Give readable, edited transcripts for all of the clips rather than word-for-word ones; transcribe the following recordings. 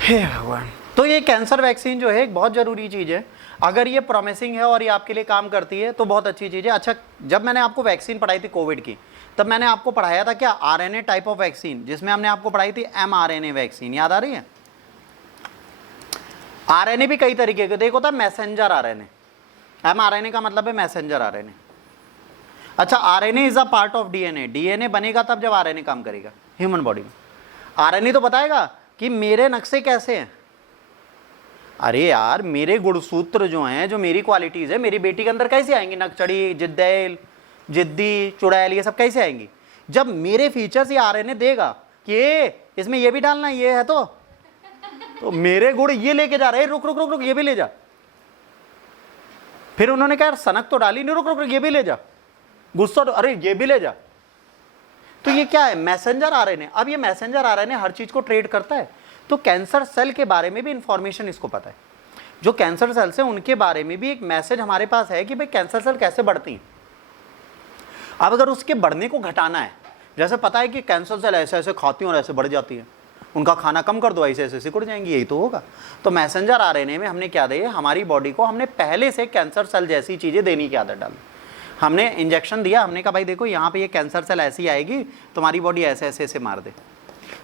हे भगवान। तो ये कैंसर वैक्सीन जो है एक बहुत ज़रूरी चीज़ है। अगर ये प्रॉमिसिंग है और ये आपके लिए काम करती है तो बहुत अच्छी चीज़ है। अच्छा, जब मैंने आपको वैक्सीन पढ़ाई थी कोविड की, तब मैंने आपको पढ़ाया था क्या आरएनए टाइप ऑफ वैक्सीन, जिसमें हमने आपको पढ़ाई थी एमआरएनए वैक्सीन, याद आ रही है? आरएनए भी कई तरीके के, देखो था मैसेंजर आरएनए, एमआरएनए का मतलब है मैसेंजर आरएनए। अच्छा, RNA is a part of DNA, DNA बनेगा तब जब आरएनए काम करेगा ह्यूमन बॉडी में। आरएनए तो बताएगा कि मेरे नक्शे कैसे हैं। अरे यार, मेरे गुणसूत्र जो हैं, जो मेरी क्वालिटीज है, मेरी बेटी के अंदर कैसे आएंगी? नकचड़ी, जिद्दैल, जिद्दी, चुड़ैल, ये सब कैसे आएंगी? जब मेरे फीचर्स ये आरएनए देगा कि इसमें ये भी डालना, ये है तो मेरे गुण ये लेके जा रहे हैं, रुक रुक रुक रुक, ये भी ले जा। फिर उन्होंने कहा सनक तो डाली नहीं, रुक रुक रुक, ये भी ले जा। गुस्सा तो, अरे ये भी ले जा। तो ये क्या है? Messenger RNA. अब ये मैसेंजर आरएनए हर चीज को ट्रेड करता है। तो कैंसर सेल के बारे में भी इंफॉर्मेशन इसको पता है। जो कैंसर सेल्स हैं उनके बारे में भी एक मैसेज हमारे पास है कि भाई कैंसर सेल कैसे बढ़ती हैं। अब अगर उसके बढ़ने को घटाना है, जैसे पता है कि कैंसर सेल ऐसे ऐसे खाती हैं और ऐसे बढ़ जाती है, उनका खाना कम कर दो, ऐसे ऐसे सिकुड़ जाएंगी, यही तो होगा। तो मैसेंजर आरएनए में हमने क्या दिया, हमारी बॉडी को हमने पहले से कैंसर सेल जैसी चीज़ें देने की आदत डाली। हमने इंजेक्शन दिया, हमने कहा भाई देखो यहाँ पे ये कैंसर सेल ऐसी आएगी, तुम्हारी बॉडी ऐसे ऐसे ऐसे मार दे।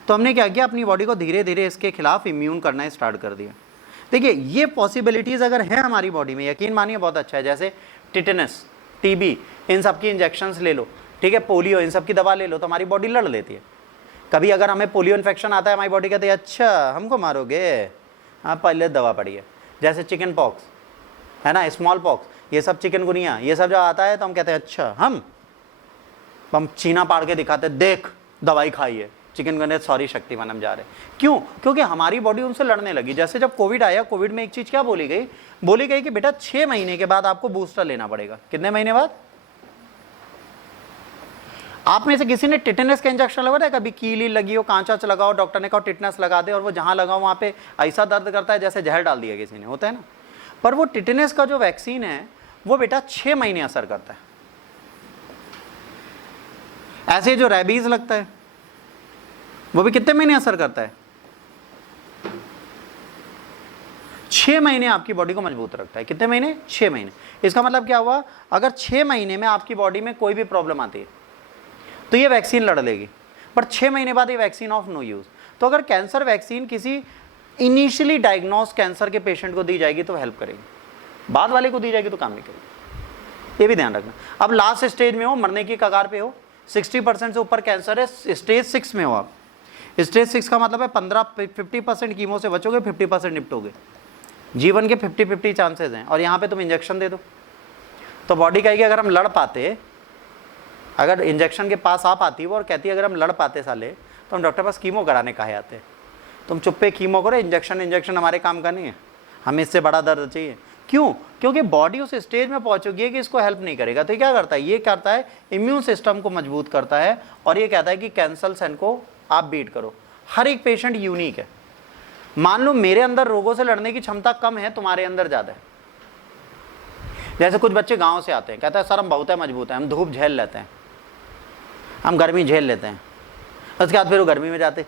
तो हमने क्या किया, अपनी बॉडी को धीरे धीरे इसके खिलाफ इम्यून करना स्टार्ट कर दिया। देखिए, ये पॉसिबिलिटीज़ अगर है हमारी बॉडी में, यकीन मानिए बहुत अच्छा है। जैसे टिटेनस, टीबी, इन सब की इंजेक्शंस ले लो, ठीक है, पोलियो, इन सब की दवा ले लो, तो हमारी बॉडी लड़ लेती है। कभी अगर हमें पोलियो इन्फेक्शन आता है, हमारी बॉडी कहती है अच्छा हमको मारोगे, हाँ पहले दवा पड़ी है। जैसे चिकन पॉक्स है ना, स्मॉल पॉक्स, ये सब चिकनगुनिया, ये सब जब आता है तो हम कहते हैं अच्छा हम चीना पाड़ के दिखाते, देख दवाई खाई है चिकनगुनिया, सॉरी शक्तिमान हम जा रहे। क्यों? क्योंकि हमारी बॉडी उनसे लड़ने लगी। जैसे जब कोविड आया, कोविड में एक चीज़ क्या बोली गई कि बेटा 6 महीने के बाद आपको बूस्टर लेना पड़ेगा। कितने महीने बाद? आप में से किसी ने टिटेनस का इंजेक्शन लगवाया है कभी? कीली लगी हो, कांचा लगाओ, डॉक्टर ने कहा टिटेनस लगा दे, और वो जहां लगाओ वहां पे ऐसा दर्द करता है जैसे जहर डाल दिया किसी ने, होता है ना। पर वो टिटेनस का जो वैक्सीन है वो बेटा 6 महीने असर करता है। ऐसे जो रेबीज लगता है वो भी कितने महीने असर करता है? 6 महीने आपकी बॉडी को मजबूत रखता है। कितने महीने? 6 महीने। इसका मतलब क्या हुआ, अगर 6 महीने में आपकी बॉडी में कोई भी प्रॉब्लम आती है तो ये वैक्सीन लड़ लेगी, पर 6 महीने बाद ये वैक्सीन ऑफ नो यूज। तो अगर कैंसर वैक्सीन किसी इनिशियली डायग्नोज कैंसर के पेशेंट को दी जाएगी तो हेल्प करेगी, बाद वाले को दी जाएगी तो काम नहीं करेगी, ये भी ध्यान रखना। अब लास्ट स्टेज में हो, मरने की कगार पे हो, 60% से ऊपर कैंसर है, स्टेज 6 में हो आप। स्टेज 6 का मतलब है 50% कीमो से बचोगे, 50% निपटोगे। जीवन के 50-50 चांसेस हैं, और यहाँ पे तुम इंजेक्शन दे दो तो बॉडी कहेगी अगर हम लड़ पाते, अगर इंजेक्शन के पास आप आती वो और कहती है अगर हम लड़ पाते साले तो हम डॉक्टर पास कीमो कराने काहे आते। तुम चुप्पे कीमो करो, इंजेक्शन हमारे काम का नहीं है, हमें इससे बड़ा दर्द चाहिए। क्यों? क्योंकि बॉडी उस स्टेज में पहुंच चुकी है कि इसको हेल्प नहीं करेगा। तो ये क्या करता है, ये करता है इम्यून सिस्टम को मजबूत करता है, और ये कहता है कि कैंसर सेल को आप बीट करो। हर एक पेशेंट यूनिक है। मान लो मेरे अंदर रोगों से लड़ने की क्षमता कम है, तुम्हारे अंदर ज़्यादा है। जैसे कुछ बच्चे गाँव से आते हैं, कहते हैं सर हम बहुत है मजबूत हैं, हम धूप झेल लेते हैं, हम गर्मी झेल लेते हैं। उसके बाद फिर वो गर्मी में जाते,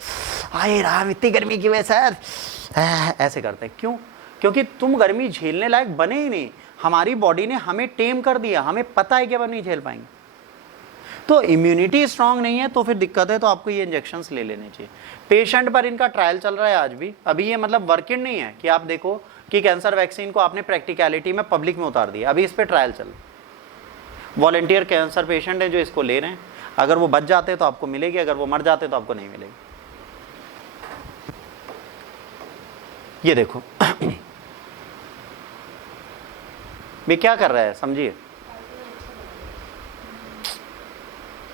आए राम इतनी गर्मी की वजह सर, ऐसे करते हैं। क्यों? क्योंकि तुम गर्मी झेलने लायक बने ही नहीं। हमारी बॉडी ने हमें टेम कर दिया, हमें पता है कि अब नहीं झेल पाएंगे। तो इम्यूनिटी स्ट्रांग नहीं है तो फिर दिक्कत है, तो आपको ये इंजेक्शंस ले लेने चाहिए। पेशेंट पर इनका ट्रायल चल रहा है आज भी। अभी ये मतलब वर्किंग नहीं है कि आप देखो कि कैंसर वैक्सीन को आपने प्रैक्टिकलिटी में पब्लिक में उतार दिया, अभी इस पर ट्रायल चल रहा है। वॉलंटियर कैंसर पेशेंट है जो इसको ले रहे हैं, अगर वो बच जाते तो आपको मिलेगी, अगर वो मर जाते तो आपको नहीं मिलेगी। ये देखो ये क्या कर रहा है समझिए,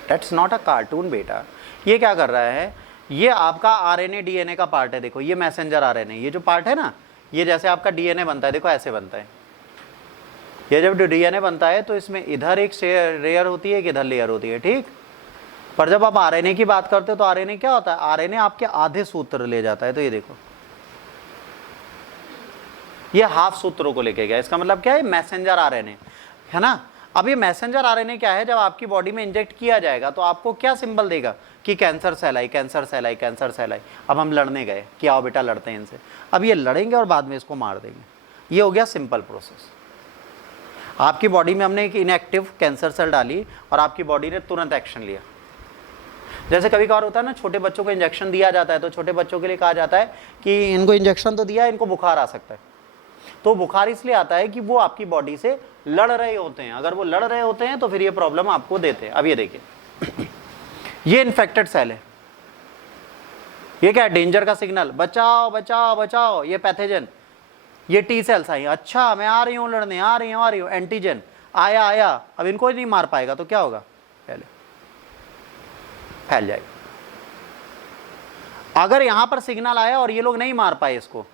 दैट्स नॉट अ कार्टून बेटा। ये क्या कर रहा है, ये आपका आरएनए डीएनए का पार्ट है। देखो ये मैसेंजर आरएनए, ये जो पार्ट है ना, ये जैसे आपका डीएनए बनता है, देखो ऐसे बनता है। ये जब डीएनए बनता है तो इसमें इधर एक लेयर होती है, एक इधर लेयर होती है, ठीक। पर जब आप आरएनए की बात करते हो तो आरएनए क्या होता है, आरएनए आपके आधे सूत्र ले जाता है। तो ये देखो ये हाफ सूत्रों को लेके गया, इसका मतलब क्या है, मैसेंजर आरएनए है ना। अब ये मैसेंजर आरएनए क्या है, जब आपकी बॉडी में इंजेक्ट किया जाएगा तो आपको क्या सिंबल देगा कि कैंसर सेल आई, कैंसर सेल आई, कैंसर सेल आई। अब हम लड़ने गए कि आओ बेटा लड़ते हैं इनसे, अब ये लड़ेंगे और बाद में इसको मार देंगे। ये हो गया सिंपल प्रोसेस। आपकी बॉडी में हमने एक इनएक्टिव कैंसर सेल डाली और आपकी बॉडी ने तुरंत एक्शन लिया। जैसे कभी कभार होता है ना, छोटे बच्चों को इंजेक्शन दिया जाता है तो छोटे बच्चों के लिए कहा जाता है कि इनको इंजेक्शन तो दिया, इनको बुखार आ सकता है। तो बुखार इसलिए आता है कि वो आपकी बॉडी से लड़ रहे होते हैं। अगर वो लड़ रहे होते हैं तो फिर ये प्रॉब्लम आपको देते हैं। अब ये देखिए, ये इन्फेक्टेड सेल है, ये क्या है, डेंजर का सिग्नल, बचाओ बचाओ बचाओ, ये पैथोजन, ये टी सेल्स आई, अच्छा मैं आ रही हूँ लड़ने, आ रही हूँ, एंटीजन आया आया, अब इनको ही नहीं मार पाएगा तो क्या होगा, पहले फैल जाएगा। अगर यहां पर सिग्नल आया और ये लोग नहीं मार पाए इसको,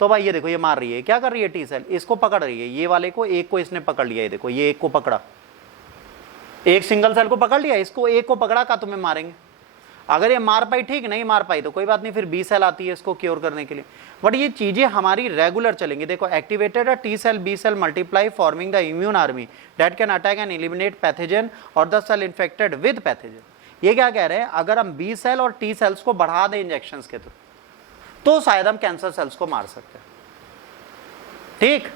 तो भाई ये देखो ये मार रही है, क्या कर रही है, टी सेल इसको पकड़ रही है, ये वाले को, एक को इसने पकड़ लिया, ये देखो ये एक को पकड़ा, एक सिंगल सेल को पकड़ लिया, इसको एक को पकड़ा का तुम्हें मारेंगे। अगर ये मार पाई ठीक, नहीं मार पाई तो कोई बात नहीं, फिर बी सेल आती है इसको क्योर करने के लिए। बट ये चीजें हमारी रेगुलर चलेंगी। देखो activated T cell B cell multiply forming the immune army that can attack and eliminate pathogen और the cell infected with pathogen. ये क्या कह रहे हैं, अगर हम बी सेल और टी सेल्स को बढ़ा दें इंजेक्शन के थ्रू तो शायद हम कैंसर सेल्स को मार सकते हैं। ठीक,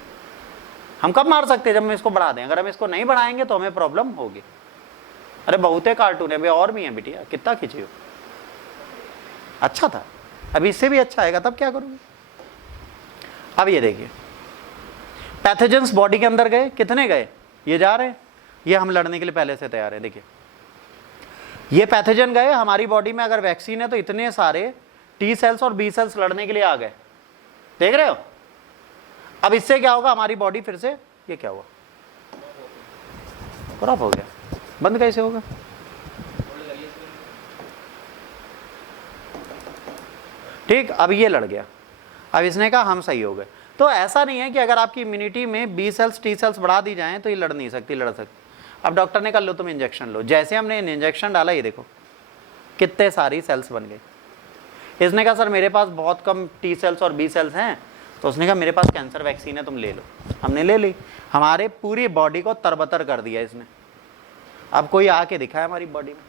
हम कब मार सकते हैं, जब हम इसको बढ़ा दें। अगर हम इसको नहीं बढ़ाएंगे तो हमें प्रॉब्लम होगी। अरे बहुत है कार्टून है, और भी है बिटिया, कितना खींचे हो, अच्छा था, अभी इससे भी अच्छा आएगा, तब क्या करोगे। अब ये देखिए, पैथोजेंस बॉडी के अंदर गए, कितने गए, ये जा रहे हैं, ये हम लड़ने के लिए पहले से तैयार है। देखिए ये पैथोजन गए हमारी बॉडी में, अगर वैक्सीन है तो इतने सारे टी सेल्स और बी सेल्स लड़ने के लिए आ गए, देख रहे हो। अब इससे क्या होगा, हमारी बॉडी फिर से, ये क्या हुआ, खराब हो गया, बंद कैसे होगा। ठीक, अब ये लड़ गया, अब इसने कहा हम सही हो गए। तो ऐसा नहीं है कि अगर आपकी इम्यूनिटी में बी सेल्स टी सेल्स बढ़ा दी जाएं तो ये लड़ नहीं सकती, लड़ सकती। अब डॉक्टर ने कहा लो तुम इंजेक्शन लो, जैसे हमने इंजेक्शन डाला ये देखो कितने सारी सेल्स बन गई। इसने कहा सर मेरे पास बहुत कम टी सेल्स और बी सेल्स हैं, तो उसने कहा मेरे पास कैंसर वैक्सीन है तुम ले लो। हमने ले ली, हमारे पूरी बॉडी को तरबतर कर दिया इसने। अब कोई आके दिखा है हमारी बॉडी में,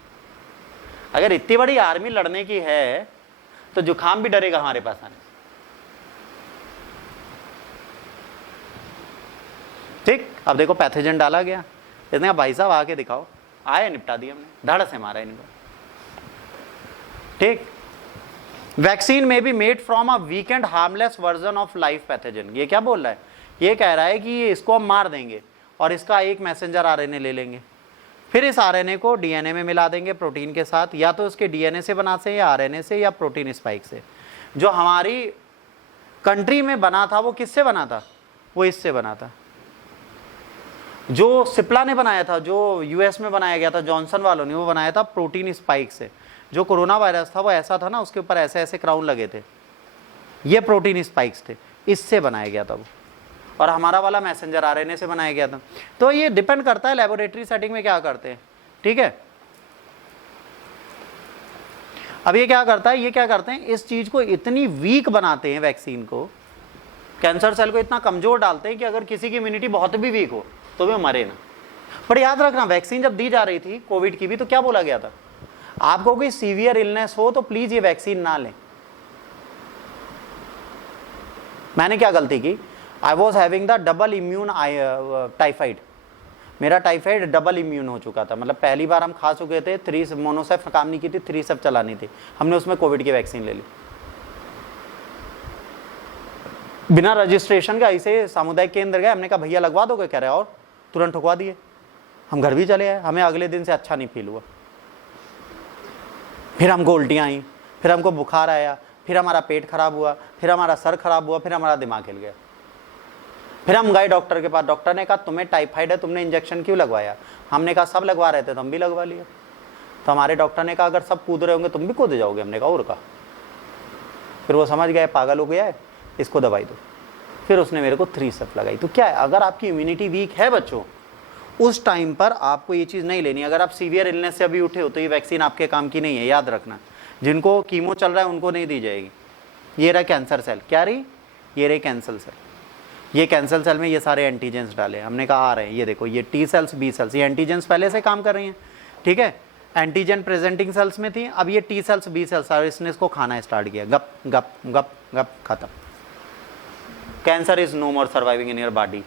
अगर इतनी बड़ी आर्मी लड़ने की है तो जुकाम भी डरेगा हमारे पास आने से। ठीक, अब देखो पैथोजन डाला गया, इसने कहा भाई साहब आके दिखाओ, आए, निपटा दिया हमने, धड़ से मारा इनको। ठीक, वैक्सीन में be made from a weak and harmless version of life pathogen. ये क्या बोल रहा है, ये कह रहा है कि इसको हम मार देंगे और इसका एक मैसेंजर आरएनए ले लेंगे, फिर इस आरएनए को डीएनए में मिला देंगे प्रोटीन के साथ, या तो इसके डीएनए से बना से या आरएनए से या प्रोटीन स्पाइक से। जो हमारी कंट्री में बना था वो किससे बना था, वो इससे बना था। जो सिप्ला ने बनाया था, जो यूएस में बनाया गया था जॉनसन वालों ने, वो बनाया था प्रोटीन स्पाइक से। जो कोरोना वायरस था वो ऐसा था ना, उसके ऊपर ऐसे ऐसे क्राउन लगे थे, ये प्रोटीन स्पाइक्स थे, इससे बनाया गया था वो। और हमारा वाला मैसेंजर आरएनए से बनाया गया था। तो ये डिपेंड करता है लेबोरेटरी सेटिंग में क्या करते हैं। ठीक है, अब ये क्या करता है, ये क्या करते हैं, इस चीज को इतनी वीक बनाते हैं, वैक्सीन को, कैंसर सेल को इतना कमजोर डालते हैं कि अगर किसी की इम्यूनिटी बहुत भी वीक हो तो वे मरे ना। पर याद रखना, वैक्सीन जब दी जा रही थी कोविड की भी, तो क्या बोला गया था, आपको कोई सीवियर इलनेस हो तो प्लीज ये वैक्सीन ना लें। मैंने क्या गलती की, I was having the double immune typhoid, मेरा टाइफाइड डबल इम्यून हो चुका था। मतलब पहली बार हम खा चुके थे, 3 मोनोसेफ काम नहीं की थी, 3 सब चलानी थी, हमने उसमें कोविड की वैक्सीन ले ली बिना रजिस्ट्रेशन का। ऐसे सामुदायिक केंद्र गए, हमने कहा भैया लगवा दोगे, कह रहे और, तुरंत ठुकवा दिए। हम घर भी चले आए, हमें अगले दिन से अच्छा नहीं फील हुआ, फिर हमको उल्टियाँ आई, फिर हमको बुखार आया, फिर हमारा पेट खराब हुआ, फिर हमारा सर खराब हुआ, फिर हमारा दिमाग हिल गया। फिर हम गए डॉक्टर के पास, डॉक्टर ने कहा तुम्हें टाइफाइड है, तुमने इंजेक्शन क्यों लगवाया। हमने कहा सब लगवा रहे थे तो हम भी लगवा लिए। तो हमारे डॉक्टर ने कहा अगर सब कूद रहे होंगे तुम भी कूद जाओगे। हमने कहा और कहा, फिर वो समझ गए पागल हो गया है, इसको दवाई दो। फिर उसने मेरे को 3 स्टेप लगाई। तो क्या है, अगर आपकी इम्यूनिटी वीक है बच्चों, उस टाइम पर आपको ये चीज़ नहीं लेनी। अगर आप सीवियर इलनेस से अभी उठे हो तो ये वैक्सीन आपके काम की नहीं है, याद रखना। जिनको कीमो चल रहा है उनको नहीं दी जाएगी। ये रहा कैंसर सेल, क्या रही, ये रही कैंसर सेल। ये कैंसर सेल में ये सारे एंटीजेंस डाले, हमने कहा आ रहे हैं, ये देखो ये टी सेल्स बी सेल्स, ये एंटीजेंस पहले से काम कर रही हैं, ठीक है, एंटीजन प्रेजेंटिंग सेल्स में थी, अब ये टी सेल्स बी सेल्स और इसने इसको खाना स्टार्ट किया, गप गप गप गप, खत्म। Cancer is no more surviving in your body.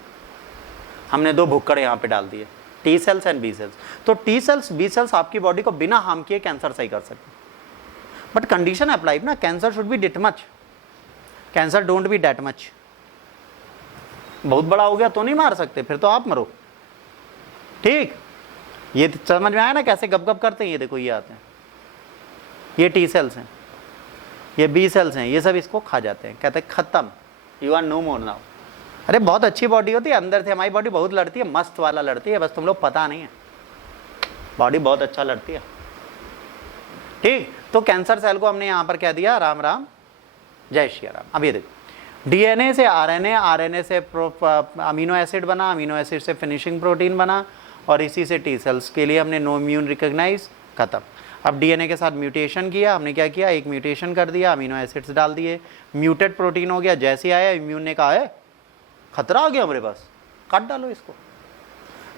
हमने 2 भुक्कड़ यहाँ पे डाल दिए, T cells and B cells. तो टी सेल्स बी सेल्स आपकी बॉडी को बिना हार्म किए कैंसर सही कर सकते, बट कंडीशन अप्लाइड ना, cancer should be that much, cancer don't be that much. बहुत बड़ा हो गया तो नहीं मार सकते, फिर तो आप मरो, ठीक। ये समझ में आया ना कैसे गप गप करते हैं। ये देखो ये आते हैं, ये टी सेल्स हैं, ये बी सेल्स हैं, ये सब इसको खा जाते हैं, कहते हैं खत्म, you are no more now. अरे बहुत अच्छी बॉडी होती है अंदर से, हमारी बॉडी बहुत लड़ती है, मस्त वाला लड़ती है, बस तुम लोग पता नहीं है, बॉडी बहुत अच्छा लड़ती है, ठीक। तो कैंसर सेल को हमने यहाँ पर कह दिया राम राम जय श्री राम। अब ये देखो डीएनए से आरएनए, आरएनए से अमीनो एसिड बना, अमीनो एसिड से फिनिशिंग प्रोटीन बना, और इसी से टी सेल्स के लिए हमने नो इम्यून रिकॉग्नाइज, खत्म। अब डीएनए के साथ म्यूटेशन किया, हमने क्या किया, एक म्यूटेशन कर दिया, अमीनो एसिड्स डाल दिए, म्यूटेड प्रोटीन हो गया, जैसे आया इम्यून ने कहा है खतरा आ गया हमारे पास, काट डालो इसको।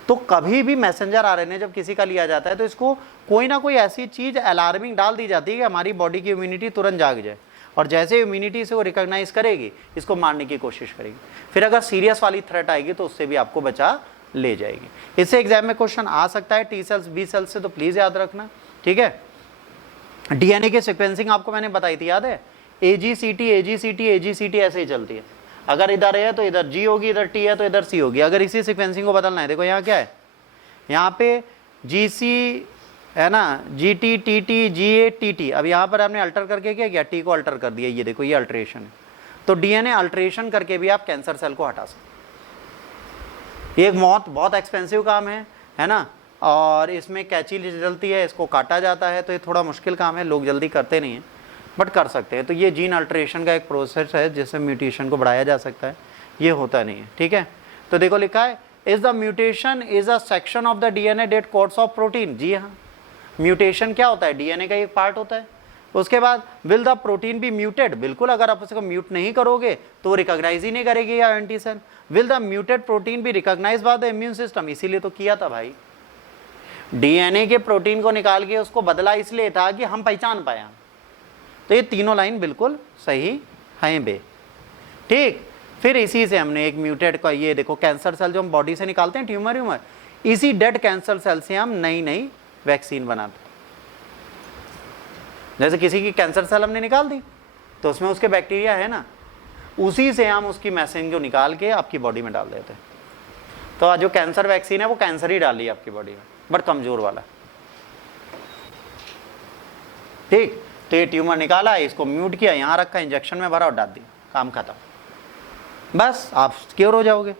तो कभी भी मैसेंजर आरएनए जब किसी का लिया जाता है तो इसको कोई ना कोई ऐसी चीज़ अलार्मिंग डाल दी जाती है कि हमारी बॉडी की इम्यूनिटी तुरंत जाग जाए, और जैसे इम्यूनिटी से वो रिकॉग्नाइज करेगी इसको मारने की कोशिश करेगी, फिर अगर सीरियस वाली थ्रेट आएगी तो उससे भी आपको बचा ले जाएगी। इससे एग्जाम में क्वेश्चन आ सकता है टी सेल्स बी सेल्स से, तो प्लीज़ याद रखना, ठीक है। डीएनए की सीक्वेंसिंग आपको मैंने बताई थी, याद है, एजीसीटी एजीसीटी एजीसीटी ऐसे ही चलती है, अगर इधर है तो इधर जी होगी, इधर टी है तो इधर सी होगी, अगर इसी सीक्वेंसिंग को बदलना है। देखो यहाँ क्या है, यहाँ पे जी सी है ना, G T T T G A T T, अब यहाँ पर आपने अल्टर करके क्या किया, टी को अल्टर कर दिया, ये देखो ये अल्ट्रेशन है। तो डीएनए अल्ट्रेशन करके भी आप कैंसर सेल को हटा सकते। ये एक बहुत एक्सपेंसिव काम है ना, और इसमें कैंची जलती है, इसको काटा जाता है, तो ये थोड़ा मुश्किल काम है, लोग जल्दी करते नहीं हैं, बट कर सकते हैं। तो ये जीन अल्ट्रेशन का एक प्रोसेस है जिससे म्यूटेशन को बढ़ाया जा सकता है, ये होता नहीं है, ठीक है। तो देखो लिखा है is the mutation is a section of the DNA that codes of protein. जी हाँ, म्यूटेशन क्या होता है, डीएनए का एक पार्ट होता है। उसके बाद will the protein be muted, बिल्कुल, अगर आप उसको म्यूट नहीं करोगे तो वो रिकॉग्नाइज ही नहीं करेगी या anti cell. Will the muted protein be recognised by the immune system, इसीलिए तो किया था भाई, डीएनए के प्रोटीन को निकाल के उसको बदला इसलिए था कि हम पहचान पाया। तो ये तीनों लाइन बिल्कुल सही हैं बे, ठीक। फिर इसी से हमने एक म्यूटेड का, ये देखो कैंसर सेल जो हम बॉडी से निकालते हैं, ट्यूमर, इसी डेड कैंसर सेल से हम नई नई वैक्सीन बनाते हैं। जैसे किसी की कैंसर सेल हमने निकाल दी तो उसमें उसके बैक्टीरिया है ना, उसी से हम उसकी मैसेंजर को निकाल के आपकी बॉडी में डाल देते हैं। तो जो कैंसर वैक्सीन है वो कैंसर ही डाल रही है आपकी बॉडी में, बट कमजोर वाला, ठीक। तो ये ट्यूमर निकाला, इसको म्यूट किया, यहाँ रखा, इंजेक्शन में भरा और डाल दिया, काम खत्म, बस आप क्योर हो जाओगे,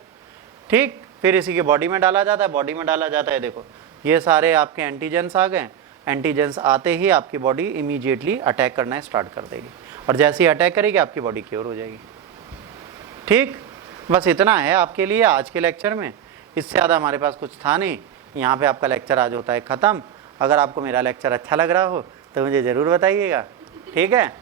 ठीक। फिर इसी के बॉडी में डाला जाता है, बॉडी में डाला जाता है, देखो ये सारे आपके एंटीजेंस आ गए, एंटीजेंस आते ही आपकी बॉडी इमीडिएटली अटैक करना स्टार्ट कर देगी, और जैसे ही अटैक करेगी आपकी बॉडी क्योर हो जाएगी, ठीक। बस इतना है आपके लिए आज के लेक्चर में, इससे ज़्यादा हमारे पास कुछ था नहीं। यहाँ पे आपका लेक्चर आज होता है ख़त्म। अगर आपको मेरा लेक्चर अच्छा लग रहा हो तो मुझे ज़रूर बताइएगा, ठीक है।